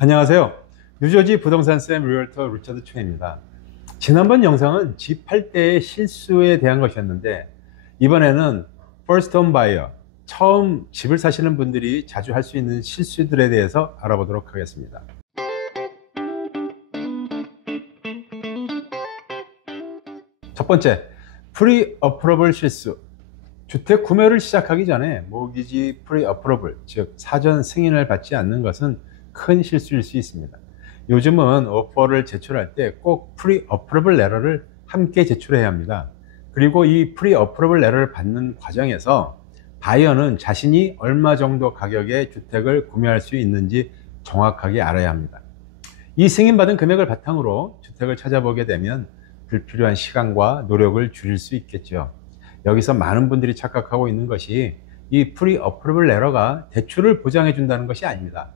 안녕하세요. 뉴저지 부동산쌤 리얼터 리처드 최입니다. 지난번 영상은 집 팔 때의 실수에 대한 것이었는데, 이번에는 first home buyer, 처음 집을 사시는 분들이 자주 할 수 있는 실수들에 대해서 알아보도록 하겠습니다. 첫 번째, pre-approval 실수. 주택 구매를 시작하기 전에 모기지 pre-approval, 즉 사전 승인을 받지 않는 것은 큰 실수일 수 있습니다. 요즘은 오퍼를 제출할 때 꼭 pre-approval letter를 함께 제출해야 합니다. 그리고 이 pre-approval letter를 받는 과정에서 바이어는 자신이 얼마 정도 가격의 주택을 구매할 수 있는지 정확하게 알아야 합니다. 이 승인받은 금액을 바탕으로 주택을 찾아보게 되면 불필요한 시간과 노력을 줄일 수 있겠죠. 여기서 많은 분들이 착각하고 있는 것이 이 pre-approval letter가 대출을 보장해 준다는 것이 아닙니다.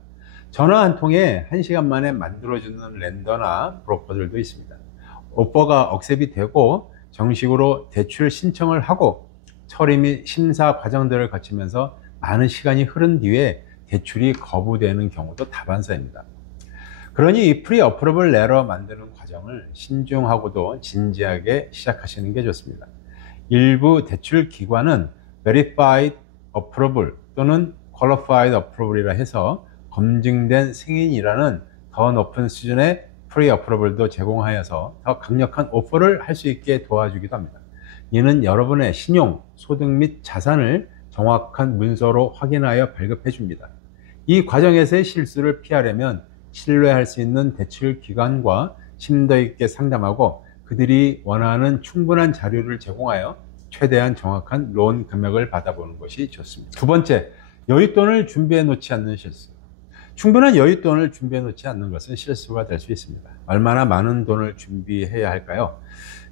전화 한 통에 1시간 만에 만들어주는 렌더나 브로커들도 있습니다. 오퍼가 억셉이 되고 정식으로 대출 신청을 하고 처리 및 심사 과정들을 거치면서 많은 시간이 흐른 뒤에 대출이 거부되는 경우도 다반사입니다. 그러니 이 pre-approval letter 만드는 과정을 신중하고도 진지하게 시작하시는 게 좋습니다. 일부 대출 기관은 verified approval 또는 qualified approval이라 해서 검증된 승인이라는 더 높은 수준의 pre-approval도 제공하여서 더 강력한 오퍼를 할 수 있게 도와주기도 합니다. 이는 여러분의 신용, 소득 및 자산을 정확한 문서로 확인하여 발급해 줍니다. 이 과정에서의 실수를 피하려면 신뢰할 수 있는 대출 기관과 심도 있게 상담하고 그들이 원하는 충분한 자료를 제공하여 최대한 정확한 론 금액을 받아보는 것이 좋습니다. 두 번째, 여윳돈을 준비해 놓지 않는 실수. 충분한 여윳돈을 준비해 놓지 않는 것은 실수가 될 수 있습니다. 얼마나 많은 돈을 준비해야 할까요?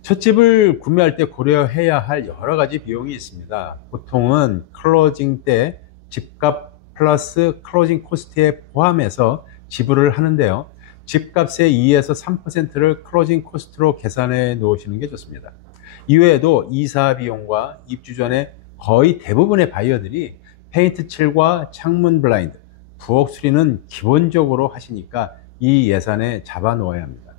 첫 집을 구매할 때 고려해야 할 여러 가지 비용이 있습니다. 보통은 클로징 때 집값 플러스 클로징 코스트에 포함해서 지불을 하는데요. 집값의 2에서 3%를 클로징 코스트로 계산해 놓으시는 게 좋습니다. 이외에도 이사 비용과 입주 전에 거의 대부분의 바이어들이 페인트 칠과 창문 블라인드, 부엌 수리는 기본적으로 하시니까 이 예산에 잡아 놓아야 합니다.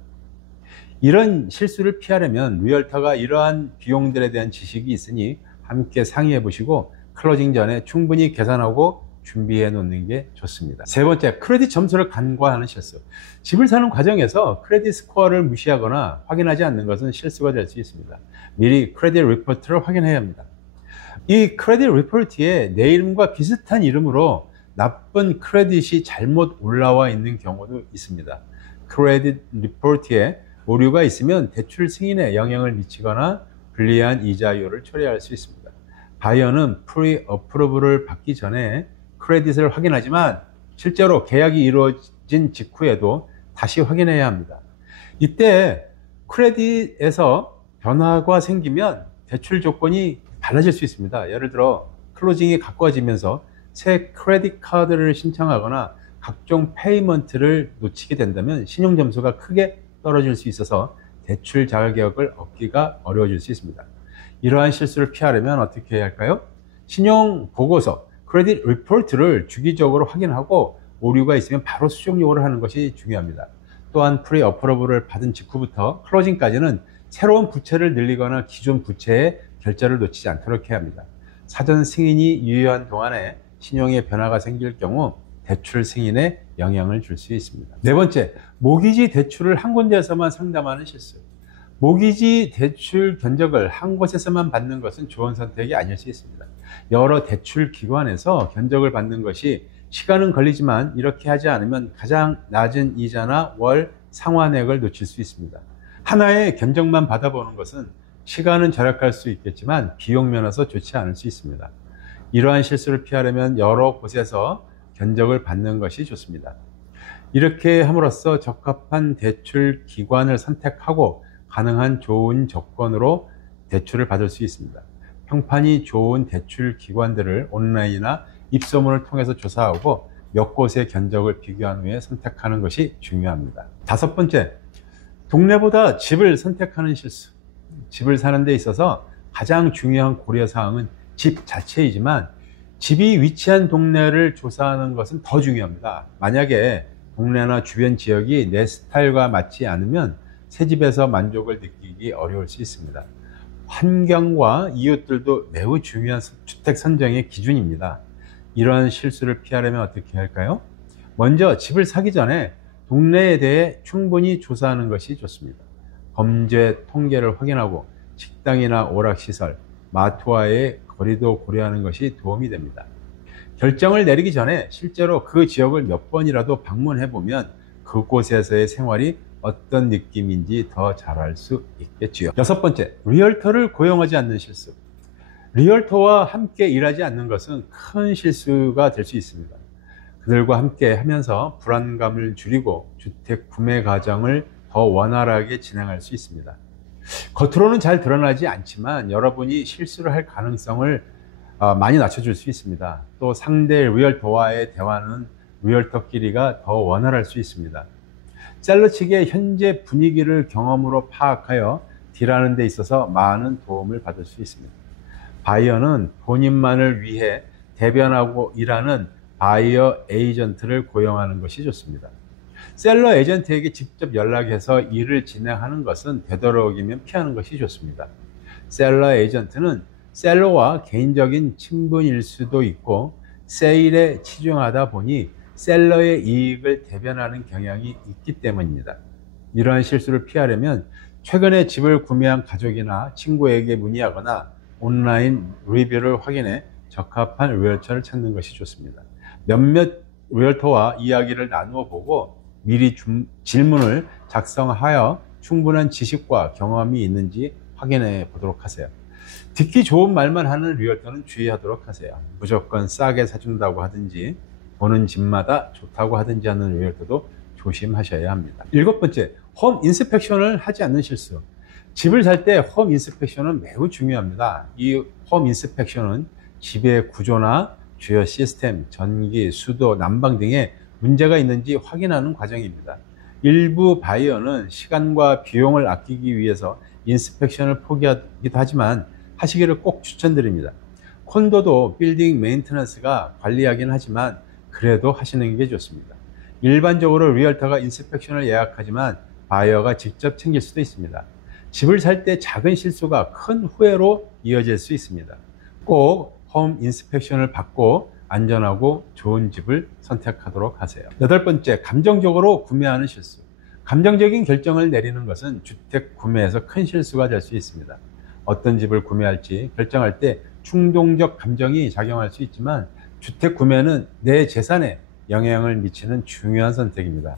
이런 실수를 피하려면 리얼터가 이러한 비용들에 대한 지식이 있으니 함께 상의해 보시고 클로징 전에 충분히 계산하고 준비해 놓는 게 좋습니다. 세 번째, 크레딧 점수를 간과하는 실수. 집을 사는 과정에서 크레딧 스코어를 무시하거나 확인하지 않는 것은 실수가 될 수 있습니다. 미리 크레딧 리포트를 확인해야 합니다. 이 크레딧 리포트에 내 이름과 비슷한 이름으로 나쁜 크레딧이 잘못 올라와 있는 경우도 있습니다. 크레딧 리포트에 오류가 있으면 대출 승인에 영향을 미치거나 불리한 이자율을 초래할 수 있습니다. 바이어는 pre-approval을 받기 전에 크레딧을 확인하지만 실제로 계약이 이루어진 직후에도 다시 확인해야 합니다. 이때 크레딧에서 변화가 생기면 대출 조건이 달라질 수 있습니다. 예를 들어 클로징이 가까워지면서 새 크레딧 카드를 신청하거나 각종 페이먼트를 놓치게 된다면 신용 점수가 크게 떨어질 수 있어서 대출 자격을 얻기가 어려워질 수 있습니다. 이러한 실수를 피하려면 어떻게 해야 할까요? 신용 보고서, 크레딧 리포트를 주기적으로 확인하고 오류가 있으면 바로 수정 요구를 하는 것이 중요합니다. 또한 프리-어프로브를 받은 직후부터 클로징까지는 새로운 부채를 늘리거나 기존 부채의 결제를 놓치지 않도록 해야 합니다. 사전 승인이 유효한 동안에 신용의 변화가 생길 경우 대출 승인에 영향을 줄 수 있습니다. 네 번째, 모기지 대출을 한 군데에서만 상담하는 실수. 모기지 대출 견적을 한 곳에서만 받는 것은 좋은 선택이 아닐 수 있습니다. 여러 대출 기관에서 견적을 받는 것이 시간은 걸리지만 이렇게 하지 않으면 가장 낮은 이자나 월 상환액을 놓칠 수 있습니다. 하나의 견적만 받아보는 것은 시간은 절약할 수 있겠지만 비용 면에서 좋지 않을 수 있습니다. 이러한 실수를 피하려면 여러 곳에서 견적을 받는 것이 좋습니다. 이렇게 함으로써 적합한 대출 기관을 선택하고 가능한 좋은 조건으로 대출을 받을 수 있습니다. 평판이 좋은 대출 기관들을 온라인이나 입소문을 통해서 조사하고 몇 곳의 견적을 비교한 후에 선택하는 것이 중요합니다. 다섯 번째, 동네보다 집을 선택하는 실수. 집을 사는 데 있어서 가장 중요한 고려사항은 집 자체이지만 집이 위치한 동네를 조사하는 것은 더 중요합니다. 만약에 동네나 주변 지역이 내 스타일과 맞지 않으면 새 집에서 만족을 느끼기 어려울 수 있습니다. 환경과 이웃들도 매우 중요한 주택 선정의 기준입니다. 이런 실수를 피하려면 어떻게 할까요? 먼저 집을 사기 전에 동네에 대해 충분히 조사하는 것이 좋습니다. 범죄 통계를 확인하고 식당이나 오락시설, 마트와의 거리도 고려하는 것이 도움이 됩니다. 결정을 내리기 전에 실제로 그 지역을 몇 번이라도 방문해 보면 그곳에서의 생활이 어떤 느낌인지 더 잘 알 수 있겠지요. 여섯 번째, 리얼터를 고용하지 않는 실수. 리얼터와 함께 일하지 않는 것은 큰 실수가 될 수 있습니다. 그들과 함께 하면서 불안감을 줄이고 주택 구매 과정을 더 원활하게 진행할 수 있습니다. 겉으로는 잘 드러나지 않지만 여러분이 실수를 할 가능성을 많이 낮춰줄 수 있습니다. 또 상대 리얼터와의 대화는 리얼터끼리가 더 원활할 수 있습니다. 셀러 측의 현재 분위기를 경험으로 파악하여 딜하는 데 있어서 많은 도움을 받을 수 있습니다. 바이어는 본인만을 위해 대변하고 일하는 바이어 에이전트를 고용하는 것이 좋습니다. 셀러 에이전트에게 직접 연락해서 일을 진행하는 것은 되도록이면 피하는 것이 좋습니다. 셀러 에이전트는 셀러와 개인적인 친분일 수도 있고 세일에 치중하다 보니 셀러의 이익을 대변하는 경향이 있기 때문입니다. 이러한 실수를 피하려면 최근에 집을 구매한 가족이나 친구에게 문의하거나 온라인 리뷰를 확인해 적합한 리얼터를 찾는 것이 좋습니다. 몇몇 리얼터와 이야기를 나누어 보고 미리 질문을 작성하여 충분한 지식과 경험이 있는지 확인해 보도록 하세요. 듣기 좋은 말만 하는 리얼터는 주의하도록 하세요. 무조건 싸게 사준다고 하든지 보는 집마다 좋다고 하든지 하는 리얼터도 조심하셔야 합니다. 일곱 번째, 홈 인스펙션을 하지 않는 실수. 집을 살 때 홈 인스펙션은 매우 중요합니다. 이 홈 인스펙션은 집의 구조나 주요 시스템, 전기, 수도, 난방 등에 문제가 있는지 확인하는 과정입니다. 일부 바이어는 시간과 비용을 아끼기 위해서 인스펙션을 포기하기도 하지만 하시기를 꼭 추천드립니다. 콘도도 빌딩 메인테넌스가 관리하긴 하지만 그래도 하시는 게 좋습니다. 일반적으로 리얼터가 인스펙션을 예약하지만 바이어가 직접 챙길 수도 있습니다. 집을 살 때 작은 실수가 큰 후회로 이어질 수 있습니다. 꼭 홈 인스펙션을 받고 안전하고 좋은 집을 선택하도록 하세요. 여덟 번째, 감정적으로 구매하는 실수. 감정적인 결정을 내리는 것은 주택 구매에서 큰 실수가 될 수 있습니다. 어떤 집을 구매할지 결정할 때 충동적 감정이 작용할 수 있지만 주택 구매는 내 재산에 영향을 미치는 중요한 선택입니다.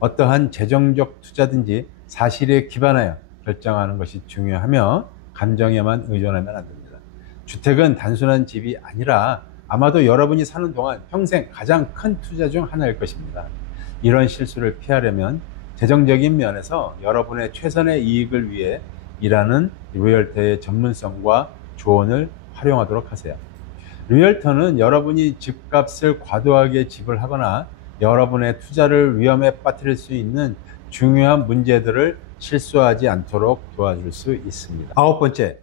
어떠한 재정적 투자든지 사실에 기반하여 결정하는 것이 중요하며 감정에만 의존하면 안 됩니다. 주택은 단순한 집이 아니라 아마도 여러분이 사는 동안 평생 가장 큰 투자 중 하나일 것입니다. 이런 실수를 피하려면 재정적인 면에서 여러분의 최선의 이익을 위해 일하는 리얼터의 전문성과 조언을 활용하도록 하세요. 리얼터는 여러분이 집값을 과도하게 지불하거나 여러분의 투자를 위험에 빠뜨릴 수 있는 중요한 문제들을 실수하지 않도록 도와줄 수 있습니다. 아홉 번째,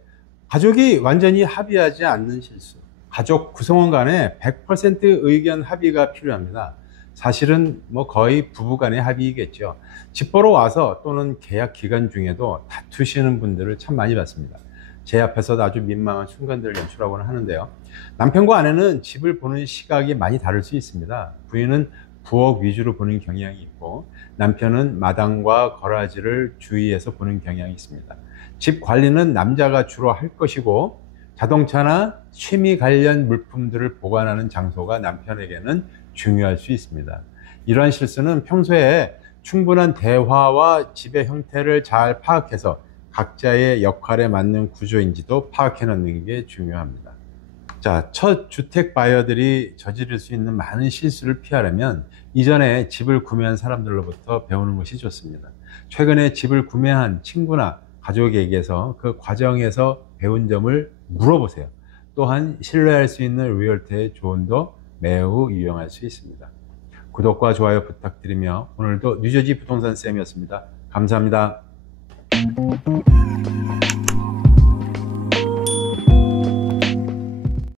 가족이 완전히 합의하지 않는 실수. 가족 구성원 간에 100% 의견 합의가 필요합니다. 사실은 거의 부부 간의 합의이겠죠. 집 보러 와서 또는 계약 기간 중에도 다투시는 분들을 참 많이 봤습니다. 제 앞에서도 아주 민망한 순간들을 연출하곤 하는데요. 남편과 아내는 집을 보는 시각이 많이 다를 수 있습니다. 부인은 부엌 위주로 보는 경향이 있고 남편은 마당과 거라지를 주의해서 보는 경향이 있습니다. 집 관리는 남자가 주로 할 것이고 자동차나 취미 관련 물품들을 보관하는 장소가 남편에게는 중요할 수 있습니다. 이러한 실수는 평소에 충분한 대화와 집의 형태를 잘 파악해서 각자의 역할에 맞는 구조인지도 파악해 놓는 게 중요합니다. 자, 첫 주택 바이어들이 저지를 수 있는 많은 실수를 피하려면 이전에 집을 구매한 사람들로부터 배우는 것이 좋습니다. 최근에 집을 구매한 친구나 가족에게서 그 과정에서 배운 점을 물어보세요. 또한 신뢰할 수 있는 리얼터의 조언도 매우 유용할 수 있습니다. 구독과 좋아요 부탁드리며 오늘도 뉴저지 부동산 쌤이었습니다. 감사합니다.